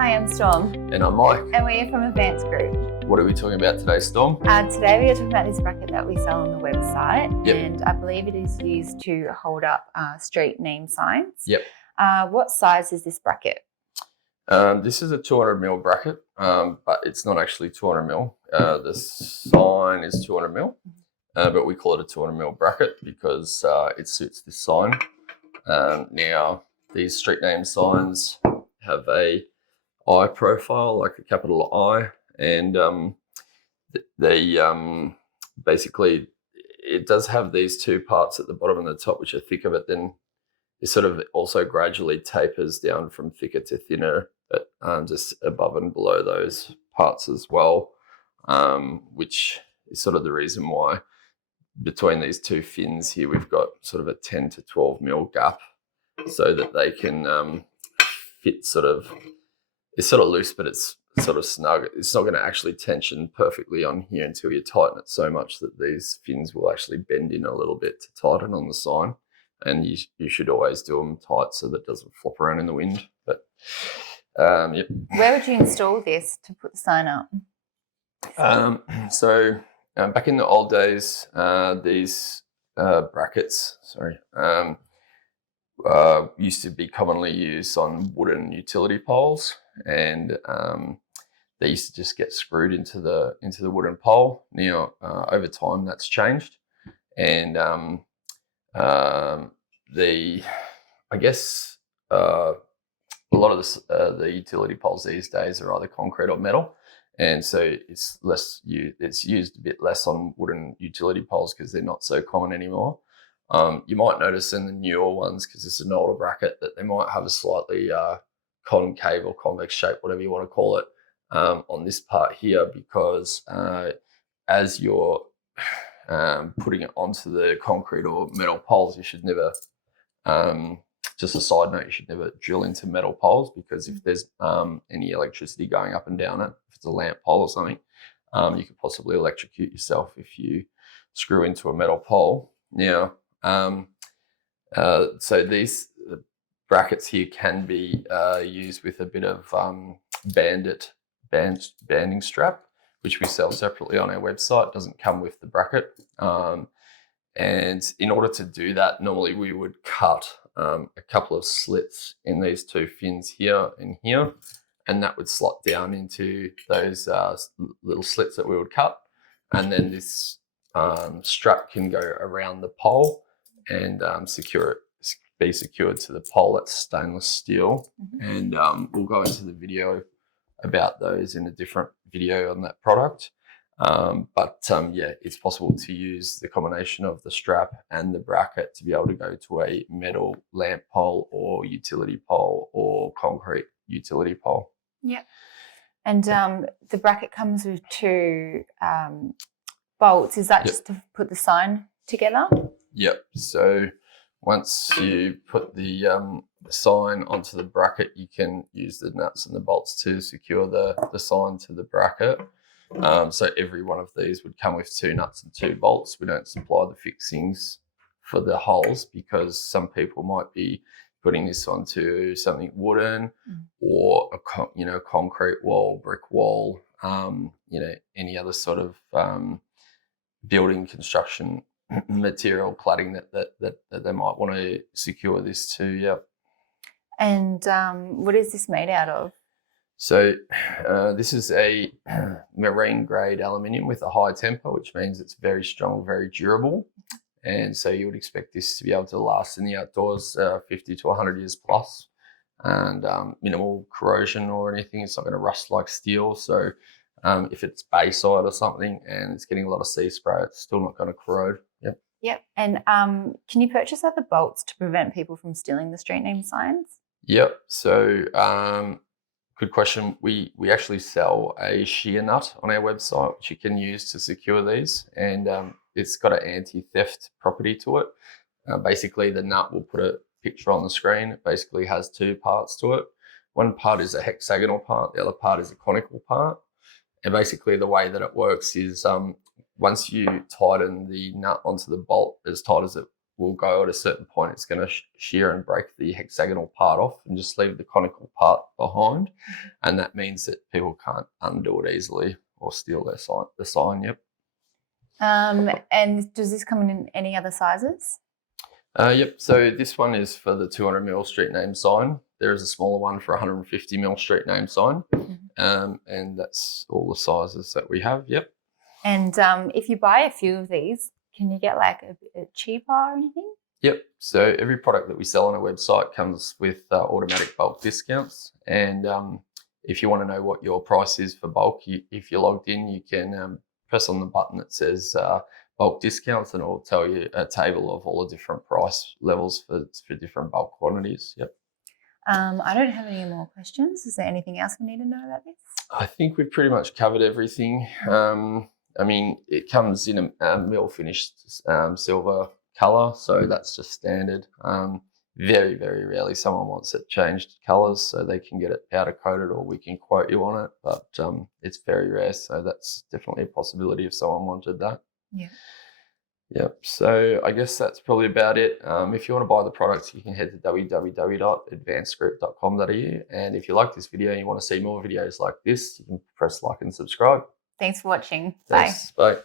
Hi, I'm Storm. And I'm Mike. And we're from Advanced Group. What are we talking about today, Storm? Today we are talking about this bracket that we sell on the website. Yep. And I believe it is used to hold up street name signs. Yep. What size is this bracket? This is a 200mm bracket, but it's not actually 200mm. The sign is 200mm, but we call it a 200mm bracket because it suits this sign. Now, these street name signs have a I profile, like a capital I, and they basically, it does have these two parts at the bottom and the top which are thicker, but then it sort of also gradually tapers down from thicker to thinner, but just above and below those parts as well, which is sort of the reason why between these two fins here we've got sort of a 10 to 12mm gap, so that they can fit sort of, it's sort of loose, but it's sort of snug. It's not going to actually tension perfectly on here until you tighten it so much that these fins will actually bend in a little bit to tighten on the sign. And you should always do them tight so that it doesn't flop around in the wind. But yep. Where would you install this to put the sign up? Back in the old days, these brackets, used to be commonly used on wooden utility poles, and they used to just get screwed into the wooden pole. Now, over time, that's changed, and I guess a lot of the utility poles these days are either concrete or metal, and so it's used a bit less on wooden utility poles because they're not so common anymore. You might notice in the newer ones, because it's an older bracket, that they might have a slightly concave or convex shape, whatever you want to call it, on this part here, because as you're putting it onto the concrete or metal poles, you should never, just a side note, you should never drill into metal poles, because if there's any electricity going up and down it, if it's a lamp pole or something, you could possibly electrocute yourself if you screw into a metal pole. Now, so these brackets here can be used with a bit of banding strap, which we sell separately on our website. It doesn't come with the bracket. And in order to do that, normally we would cut a couple of slits in these two fins here and here, and that would slot down into those little slits that we would cut. And then this strap can go around the pole and be secured to the pole. That's stainless steel. And we'll go into the video about those in a different video on that product. Yeah, it's possible to use the combination of the strap and the bracket to be able to go to a metal lamp pole or utility pole or concrete utility pole. Yeah. And the bracket comes with two bolts. Is that just to put the sign together? Yep. So once you put the sign onto the bracket, you can use the nuts and the bolts to secure the sign to the bracket. So every one of these would come with two nuts and two bolts. We don't supply the fixings for the holes because some people might be putting this onto something wooden or a concrete wall, brick wall, any other sort of building construction material cladding that they might want to secure this to. Yep. And what is this made out of? So this is a marine grade aluminium with a high temper, which means it's very strong, very durable. And so you would expect this to be able to last in the outdoors 50 to 100 years plus, and minimal corrosion or anything. It's not going to rust like steel. So if it's bayside or something and it's getting a lot of sea spray, it's still not going to corrode. Yep. Yep. And can you purchase other bolts to prevent people from stealing the street name signs? Yep. So good question. We actually sell a shear nut on our website, which you can use to secure these, and it's got an anti-theft property to it. Basically, the nut, will put a picture on the screen. It basically has two parts to it. One part is a hexagonal part. The other part is a conical part. And basically the way that it works is once you tighten the nut onto the bolt as tight as it will go at a certain point. It's going to shear and break the hexagonal part off and just leave the conical part behind. And that means that people can't undo it easily or steal their sign. Yep. And does this come in any other sizes? Yep. So this one is for the 200mm street name sign. There is a smaller one for 150mm street name sign. And that's all the sizes that we have. Yep. And if you buy a few of these, can you get like a cheaper or anything? Yep. So every product that we sell on our website comes with automatic bulk discounts. And if you want to know what your price is for bulk, if you're logged in, you can press on the button that says bulk discounts, and it will tell you a table of all the different price levels for different bulk quantities. Yep. I don't have any more questions. Is there anything else we need to know about this? I think we've pretty much covered everything. I mean, it comes in a mill finished silver colour, so that's just standard. Very, very rarely someone wants it changed colours, so they can get it powder coated or we can quote you on it, but it's very rare, so that's definitely a possibility if someone wanted that. Yeah. Yep, so I guess that's probably about it. If you want to buy the products, you can head to www.advancedgroup.com.au, and if you like this video and you want to see more videos like this, you can press like and subscribe. Thanks for watching. Thanks. Bye.